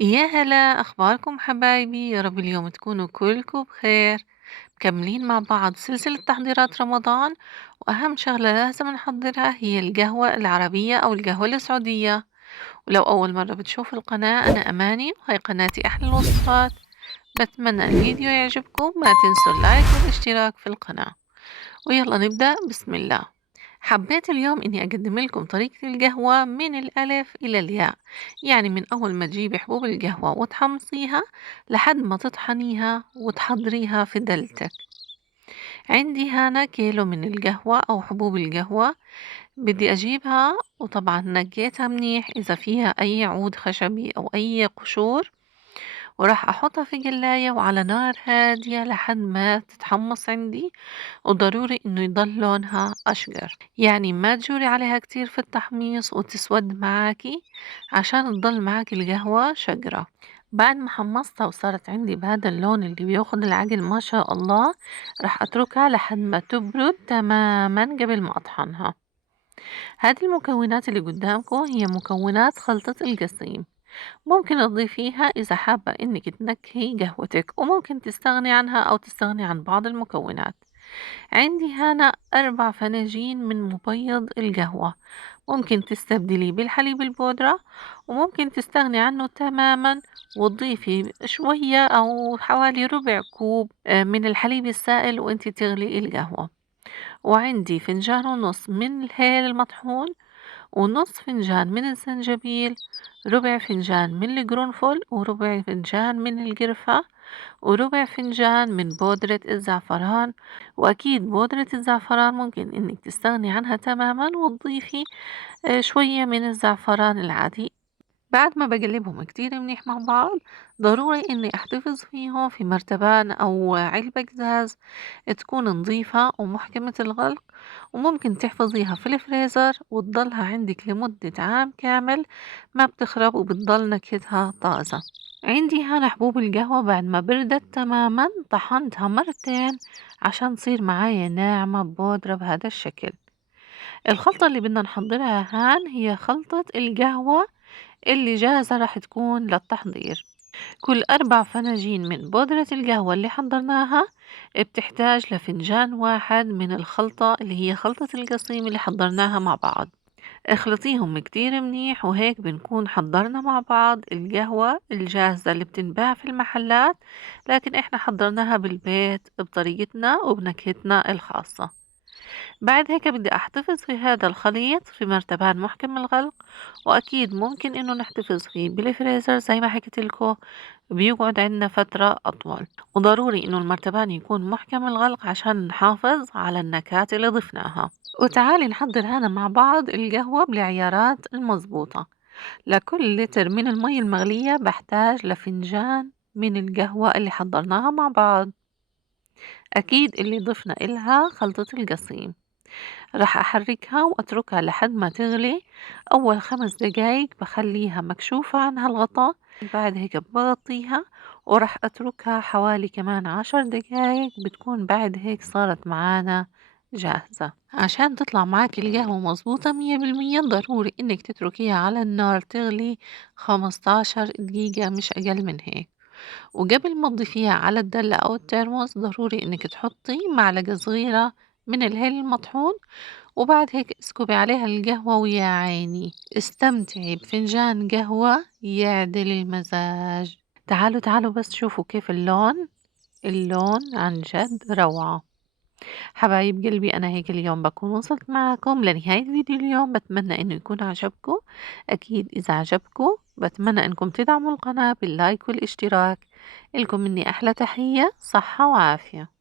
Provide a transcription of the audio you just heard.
يا هلا، أخباركم حبايبي؟ يا رب اليوم تكونوا كلكم بخير. مكملين مع بعض سلسلة تحضيرات رمضان، وأهم شغلة لازم نحضرها هي القهوة العربية أو القهوة السعودية. ولو أول مرة بتشوف القناة، أنا أماني وهي قناتي أحلى الوصفات. بتمنى الفيديو يعجبكم، ما تنسوا اللايك والاشتراك في القناة. ويلا نبدأ، بسم الله. حبيت اليوم إني أقدم لكم طريقة القهوة من الألف إلى الياء، يعني من أول ما تجيبي حبوب القهوة وتحمصيها لحد ما تطحنيها وتحضريها في دلتك. عندي هنا كيلو من القهوة أو حبوب القهوة، بدي أجيبها وطبعا نقيتها منيح إذا فيها أي عود خشبي أو أي قشور، وراح أحطها في قلاية وعلى نار هادية لحد ما تتحمص عندي. وضروري إنه يضل لونها أشقر، يعني ما تجوري عليها كتير في التحميص وتسود معاكي، عشان تضل معاكي القهوة شقرة. بعد ما حمصتها وصارت عندي بهذا اللون اللي بياخد العقل ما شاء الله، راح أتركها لحد ما تبرد تماما قبل ما أطحنها. هذه المكونات اللي قدامكم هي مكونات خلطة القصيم. ممكن تضيفيها إذا حابة إنك تنكهي قهوتك، وممكن تستغني عنها أو تستغني عن بعض المكونات. عندي هنا 4 فناجين من مبيض القهوة، ممكن تستبدليه بالحليب البودرة، وممكن تستغني عنه تماما وتضيفي شوية أو حوالي ربع كوب من الحليب السائل وانتي تغلي القهوة. وعندي فنجان ونص من الهيل المطحون، ونص فنجان من الزنجبيل، ربع فنجان من القرنفل، وربع فنجان من القرفة، وربع فنجان من بودرة الزعفران. وأكيد بودرة الزعفران ممكن إنك تستغني عنها تماما وتضيفي شوية من الزعفران العادي. بعد ما بقلبهم كتير منيح مع بعض، ضروري إني أحتفظ فيهم في مرتبان أو علبة قزاز تكون نظيفة ومحكمة الغلق، وممكن تحفظيها في الفريزر وتضلها عندك لمدة عام كامل، ما بتخرب وبتضل نكهتها طازة. عندي هنا حبوب القهوة، بعد ما بردت تماما طحنتها مرتين عشان تصير معايا ناعمة بودرة بهذا الشكل. الخلطة اللي بدنا نحضرها هان هي خلطة القهوة اللي جاهزة راح تكون للتحضير. كل 4 فناجين من بودرة القهوة اللي حضرناها بتحتاج لفنجان واحد من الخلطة اللي هي خلطة القصيم اللي حضرناها مع بعض. اخلطيهم كتير منيح، وهيك بنكون حضرنا مع بعض القهوة الجاهزة اللي بتنباع في المحلات، لكن احنا حضرناها بالبيت بطريقتنا وبنكهتنا الخاصة. بعد هيك بدي احتفظ في هذا الخليط في مرتبان محكم الغلق، واكيد ممكن انه نحتفظ فيه بالفريزر زي ما حكيت لكم، بيقعد عندنا فترة اطول. وضروري انه المرتبان يكون محكم الغلق عشان نحافظ على النكهات اللي ضفناها. وتعالي نحضر هنا مع بعض القهوة بالعيارات المظبوطة. لكل لتر من المي المغلية بحتاج لفنجان من القهوة اللي حضرناها مع بعض، أكيد اللي ضفنا إلها خلطة القصيم. راح أحركها وأتركها لحد ما تغلي. أول 5 دقايق بخليها مكشوفة عنها الغطاء، بعد هيك بغطيها وراح أتركها حوالي كمان 10 دقايق، بتكون بعد هيك صارت معانا جاهزة. عشان تطلع معاك القهوة مظبوطة 100%، ضروري إنك تتركيها على النار تغلي 15 دقيقة، مش أقل من هيك. وقبل ما تضيفيها على الدلة أو الترمس، ضروري إنك تحطي معلقة صغيرة من الهيل المطحون، وبعد هيك اسكبي عليها القهوة، ويا عيني استمتعي بفنجان قهوة يعدل المزاج. تعالوا تعالوا بس شوفوا كيف اللون، اللون عن جد روعة. حبايب قلبي، أنا هيك اليوم بكون وصلت معكم لنهاية فيديو اليوم، بتمنى إنه يكون عجبكم. أكيد إذا عجبكم بتمنى إنكم تدعموا القناة باللايك والاشتراك. إلكم مني أحلى تحية، صحة وعافية.